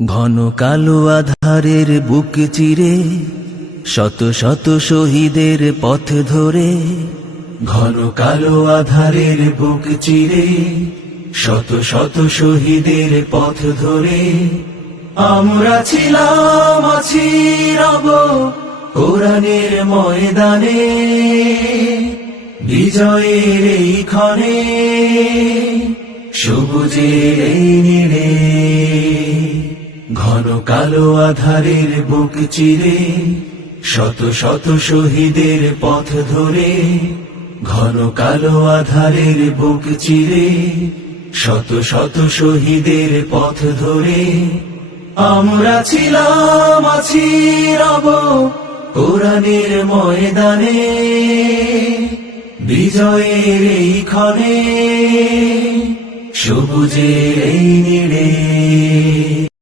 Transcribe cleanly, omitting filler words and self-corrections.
ঘন কালো আধারের বুক চিরে শত শত শহীদের পথ ধরে, ঘন কালো আধারের বুক চিরে শত শত শহীদের পথ ধরে আমরা ছিলাম, আছি, রব কোরআনের ময়দানে, বিজয়ের এই ক্ষণে, সবুজের এই নীড়ে। ঘন কালো আধারের বুক চিরে শত শত শহীদের পথ ধরে, ঘন কালো আধারের বুক চিরে শত শত শহীদের পথ ধরে আমরা ছিলাম, আছি, রব কোরআনের ময়দানে, বিজয়ের এই ক্ষণে, সবুজের এই নীড়ে।